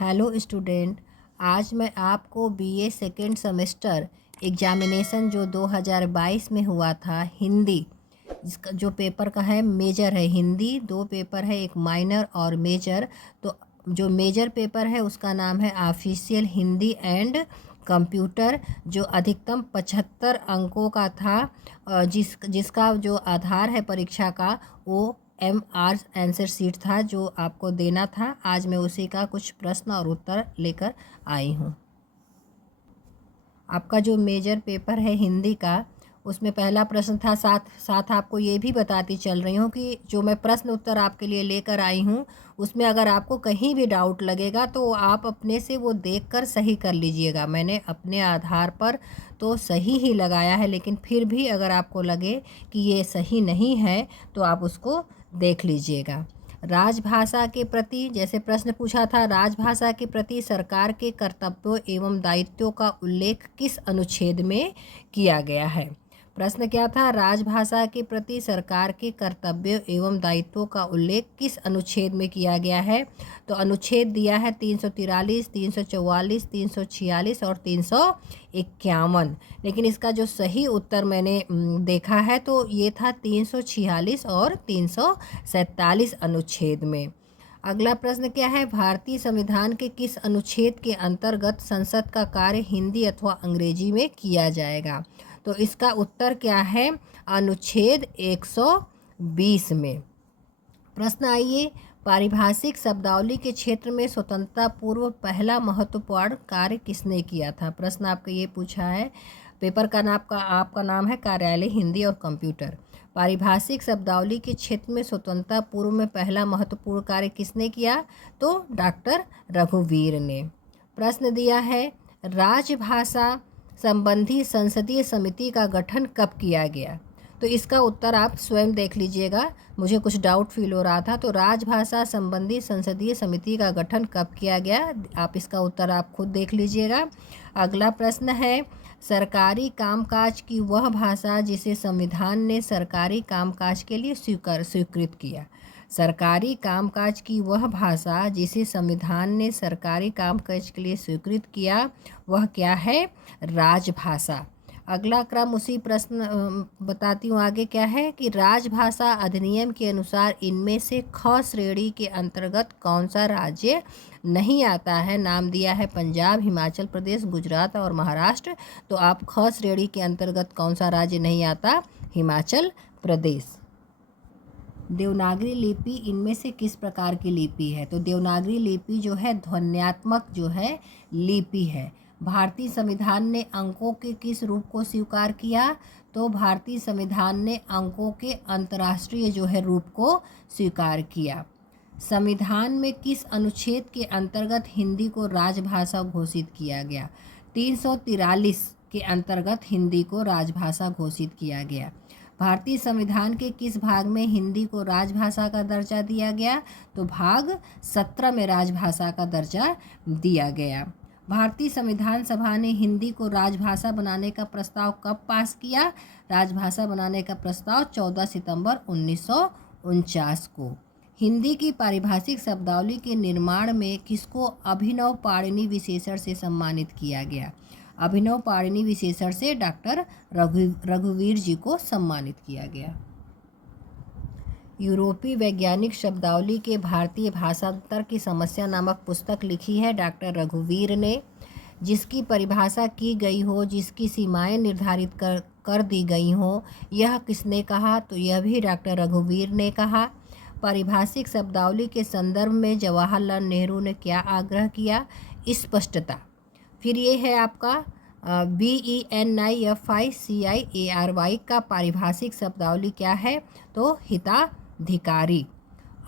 Hello student. आज मैं आपको बीए सेकेंड सेमेस्टर एग्जामिनेशन जो 2022 में हुआ था हिंदी, जिसका जो पेपर का है मेजर है हिंदी। दो पेपर है, एक माइनर और मेजर। तो जो मेजर पेपर है उसका नाम है ऑफिशियल हिंदी एंड कंप्यूटर, जो अधिकतम 75 अंकों का था। जिसका जो आधार है परीक्षा का वो MR आंसर शीट था जो आपको देना था। आज मैं उसी का कुछ प्रश्न और उत्तर लेकर आई हूँ। आपका जो मेजर पेपर है हिंदी का, उसमें पहला प्रश्न था। साथ साथ आपको ये भी बताती चल रही हूँ कि जो मैं प्रश्न उत्तर आपके लिए लेकर आई हूँ उसमें अगर आपको कहीं भी डाउट लगेगा तो आप अपने से वो देखकर सही कर लीजिएगा। मैंने अपने आधार पर तो सही ही लगाया है, लेकिन फिर भी अगर आपको लगे कि ये सही नहीं है तो आप उसको देख लीजिएगा। राजभाषा के प्रति, जैसे प्रश्न पूछा था, राजभाषा के प्रति सरकार के कर्तव्यों एवं दायित्वों का उल्लेख किस अनुच्छेद में किया गया है। प्रश्न क्या था? राजभाषा के प्रति सरकार के कर्तव्यों एवं दायित्वों का उल्लेख किस अनुच्छेद में किया गया है। तो अनुच्छेद दिया है 343, 344, 346 और 351। लेकिन इसका जो सही उत्तर मैंने देखा है तो ये था 346 और 347 अनुच्छेद में। अगला प्रश्न क्या है? भारतीय संविधान के किस अनुच्छेद के अंतर्गत संसद का कार्य हिंदी अथवा अंग्रेजी में किया जाएगा। तो इसका उत्तर क्या है? अनुच्छेद 120 में। प्रश्न आइए, पारिभाषिक शब्दावली के क्षेत्र में स्वतंत्रता पूर्व पहला महत्वपूर्ण कार्य किसने किया था। प्रश्न आपका ये पूछा है। पेपर का नाम आपका नाम है कार्यालय हिंदी और कंप्यूटर। पारिभाषिक शब्दावली के क्षेत्र में स्वतंत्रता पूर्व में पहला महत्वपूर्ण कार्य किसने किया? तो डॉक्टर रघुवीर ने। प्रश्न दिया है, राजभाषा संबंधी संसदीय समिति का गठन कब किया गया। तो इसका उत्तर आप स्वयं देख लीजिएगा, मुझे कुछ डाउट फील हो रहा था। तो राजभाषा संबंधी संसदीय समिति का गठन कब किया गया, आप इसका उत्तर आप खुद देख लीजिएगा। अगला प्रश्न है, सरकारी कामकाज की वह भाषा जिसे संविधान ने सरकारी कामकाज के लिए स्वीकृत किया। सरकारी कामकाज की वह भाषा जिसे संविधान ने सरकारी कामकाज के लिए स्वीकृत किया, वह क्या है? राजभाषा। अगला क्रम उसी प्रश्न बताती हूँ आगे क्या है कि राजभाषा अधिनियम के अनुसार इनमें से ख श्रेणी के अंतर्गत कौन सा राज्य नहीं आता है। नाम दिया है पंजाब, हिमाचल प्रदेश, गुजरात और महाराष्ट्र। तो आप ख श्रेणी के अंतर्गत कौन सा राज्य नहीं आता? हिमाचल प्रदेश। देवनागरी लिपि इनमें से किस प्रकार की लिपि है। तो देवनागरी लिपि जो है ध्वन्यात्मक जो है लिपि है। भारतीय संविधान ने अंकों के किस रूप को स्वीकार किया। तो भारतीय संविधान ने अंकों के अंतर्राष्ट्रीय जो है रूप को स्वीकार किया। संविधान में किस अनुच्छेद के अंतर्गत हिंदी को राजभाषा घोषित किया गया। 343 के अंतर्गत हिंदी को राजभाषा घोषित किया गया। भारतीय संविधान के किस भाग में हिंदी को राजभाषा का दर्जा दिया गया। तो भाग 17 में राजभाषा का दर्जा दिया गया। भारतीय संविधान सभा ने हिंदी को राजभाषा बनाने का प्रस्ताव कब पास किया। राजभाषा बनाने का प्रस्ताव 14 सितंबर 1949 को। हिंदी की पारिभाषिक शब्दावली के निर्माण में किसको अभिनव पाणिनि विशेषण से सम्मानित किया गया। अभिनव पाणिनि विशेषण से डॉक्टर रघुवीर जी को सम्मानित किया गया। यूरोपीय वैज्ञानिक शब्दावली के भारतीय भाषांतर की समस्या नामक पुस्तक लिखी है डॉक्टर रघुवीर ने। जिसकी परिभाषा की गई हो, जिसकी सीमाएं निर्धारित कर दी गई हो, यह किसने कहा। तो यह भी डॉक्टर रघुवीर ने कहा। पारिभाषिक शब्दावली के संदर्भ में जवाहरलाल नेहरू ने क्या आग्रह किया? स्पष्टता। फिर ये है आपका BENIFICIARY का पारिभाषिक शब्दावली क्या है। तो हिताधिकारी।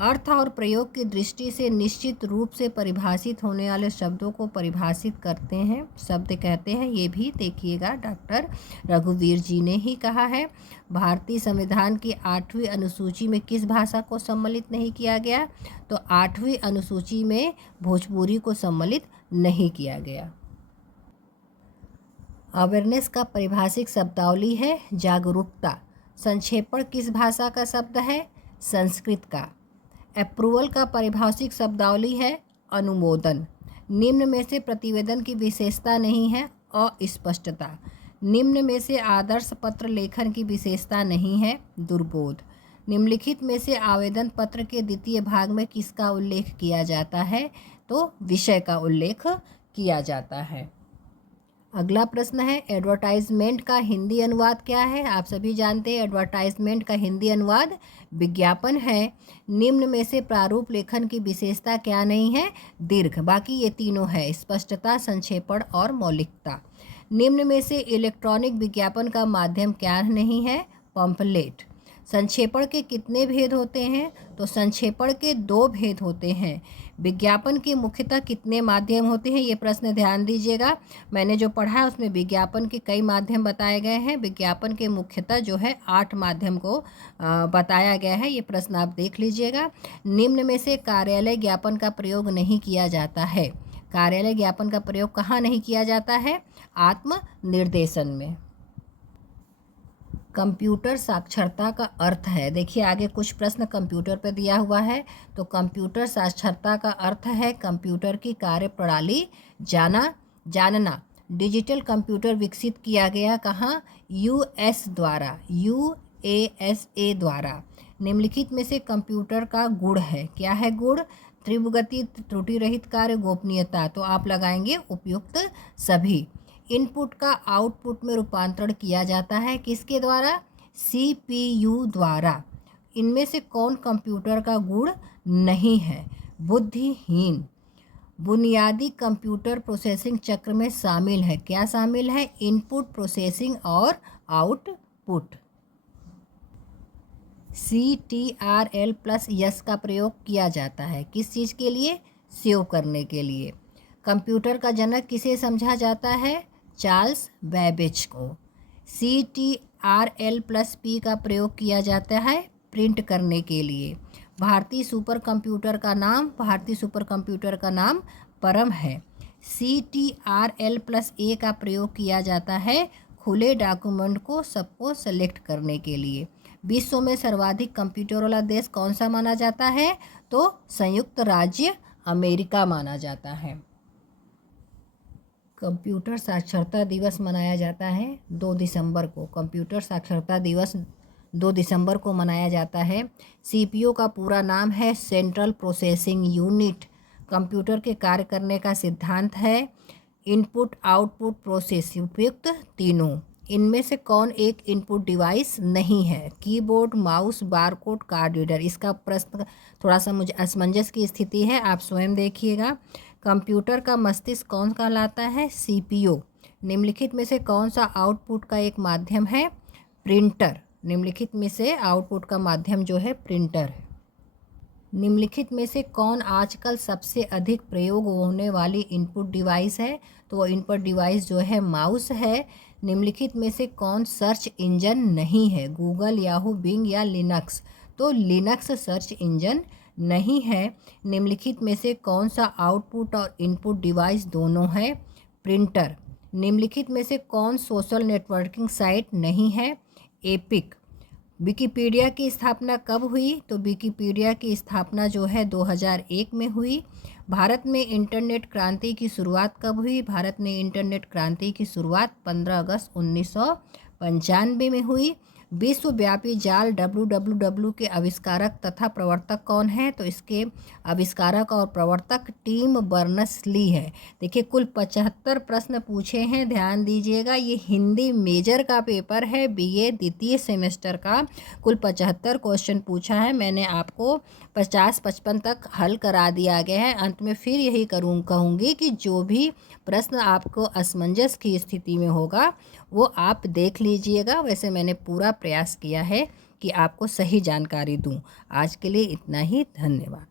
अर्थ और प्रयोग की दृष्टि से निश्चित रूप से परिभाषित होने वाले शब्दों को परिभाषित करते हैं, शब्द कहते हैं। ये भी देखिएगा डॉक्टर रघुवीर जी ने ही कहा है। भारतीय संविधान की 8वीं अनुसूची में किस भाषा को सम्मिलित नहीं किया गया। तो 8वीं अनुसूची में भोजपुरी को सम्मिलित नहीं किया गया। अवेयरनेस का परिभाषिक शब्दावली है जागरूकता। संक्षेपण किस भाषा का शब्द है? संस्कृत का। अप्रूवल का परिभाषिक शब्दावली है अनुमोदन। निम्न में से प्रतिवेदन की विशेषता नहीं है, अस्पष्टता। निम्न में से आदर्श पत्र लेखन की विशेषता नहीं है, दुर्बोध। निम्नलिखित में से आवेदन पत्र के द्वितीय भाग में किसका उल्लेख किया जाता है, तो विषय का उल्लेख किया जाता है। अगला प्रश्न है, एडवर्टाइजमेंट का हिंदी अनुवाद क्या है। आप सभी जानते हैं एडवर्टाइजमेंट का हिंदी अनुवाद विज्ञापन है। निम्न में से प्रारूप लेखन की विशेषता क्या नहीं है, दीर्घ। बाकी ये तीनों है, स्पष्टता, संक्षेपण और मौलिकता। निम्न में से इलेक्ट्रॉनिक विज्ञापन का माध्यम क्या नहीं है, पंपलेट। संक्षेपण के कितने भेद होते हैं, तो संक्षेपण के 2 भेद होते हैं। विज्ञापन के मुख्यतः कितने माध्यम होते हैं, ये प्रश्न ध्यान दीजिएगा। मैंने जो पढ़ा है उसमें विज्ञापन के कई माध्यम बताए गए हैं। विज्ञापन के मुख्यतः जो है 8 माध्यम को बताया गया है। ये प्रश्न आप देख लीजिएगा। निम्न में से कार्यालय ज्ञापन का प्रयोग नहीं किया जाता है। कार्यालय ज्ञापन का प्रयोग कहाँ नहीं किया जाता है, आत्म निर्देशन में। कंप्यूटर साक्षरता का अर्थ है, देखिए आगे कुछ प्रश्न कंप्यूटर पर दिया हुआ है। तो कंप्यूटर साक्षरता का अर्थ है कंप्यूटर की कार्यप्रणाली जानना। डिजिटल कंप्यूटर विकसित किया गया कहाँ, यूएस द्वारा, USA द्वारा। निम्नलिखित में से कंप्यूटर का गुण है, क्या है गुण, त्रिभुगति, त्रुटि रहित कार्य, गोपनीयता। तो आप लगाएंगे उपयुक्त सभी। इनपुट का आउटपुट में रूपांतरण किया जाता है किसके द्वारा, CPU द्वारा। इनमें से कौन कंप्यूटर का गुण नहीं है, बुद्धिहीन। बुनियादी कंप्यूटर प्रोसेसिंग चक्र में शामिल है, क्या शामिल है, इनपुट, प्रोसेसिंग और आउटपुट। CTRL+S का प्रयोग किया जाता है किस चीज़ के लिए, सेव करने के लिए। कंप्यूटर का जनक किसे समझा जाता है, चार्ल्स बैबेज को। CTRL+P का प्रयोग किया जाता है प्रिंट करने के लिए। भारतीय सुपर कंप्यूटर का नाम परम है। CTRL+A का प्रयोग किया जाता है खुले डॉक्यूमेंट को सबको सेलेक्ट करने के लिए। विश्व में सर्वाधिक कंप्यूटर वाला देश कौन सा माना जाता है, तो संयुक्त राज्य अमेरिका माना जाता है। कंप्यूटर साक्षरता दिवस मनाया जाता है 2 दिसंबर को। कंप्यूटर साक्षरता दिवस 2 दिसंबर को मनाया जाता है। CPU का पूरा नाम है सेंट्रल प्रोसेसिंग यूनिट। कंप्यूटर के कार्य करने का सिद्धांत है इनपुट, आउटपुट, प्रोसेस, उपयुक्त तीनों। इनमें से कौन एक इनपुट डिवाइस नहीं है, keyboard, mouse, barcode, card reader. इसका प्रश्न थोड़ा सा मुझे असमंजस की स्थिति है, आप स्वयं देखिएगा। कंप्यूटर का मस्तिष्क कौन कहलाता है, CPU। निम्नलिखित में से कौन सा आउटपुट का एक माध्यम है, प्रिंटर। निम्नलिखित में से आउटपुट का माध्यम जो है प्रिंटर है। निम्नलिखित में से कौन आजकल सबसे अधिक प्रयोग होने वाली इनपुट डिवाइस है, तो वो इनपुट डिवाइस जो है माउस है। निम्नलिखित में से कौन सर्च इंजन नहीं है, गूगल, याहू, बिंग या लिनक्स। तो लिनक्स सर्च इंजन नहीं है। निम्नलिखित में से कौन सा आउटपुट और इनपुट डिवाइस दोनों है, प्रिंटर। निम्नलिखित में से कौन सोशल नेटवर्किंग साइट नहीं है, एपिक। विकिपीडिया की स्थापना कब हुई, तो विकिपीडिया की स्थापना जो है 2001 में हुई। भारत में इंटरनेट क्रांति की शुरुआत कब हुई, भारत में इंटरनेट क्रांति की शुरुआत 15 अगस्त 1995 में हुई। विश्वव्यापी जाल www के आविष्कारक तथा प्रवर्तक कौन है, तो इसके आविष्कारक और प्रवर्तक टिम बर्नर्स-ली है। देखिए कुल 75 प्रश्न पूछे हैं, ध्यान दीजिएगा। ये हिंदी मेजर का पेपर है, BA द्वितीय सेमेस्टर का। कुल 75 क्वेश्चन पूछा है। मैंने आपको 50-55 तक हल करा दिया गया है। अंत में फिर यही कहूँगी कि जो भी प्रश्न आपको असमंजस की स्थिति में होगा वो आप देख लीजिएगा। वैसे मैंने पूरा प्रयास किया है कि आपको सही जानकारी दूं। आज के लिए इतना ही, धन्यवाद।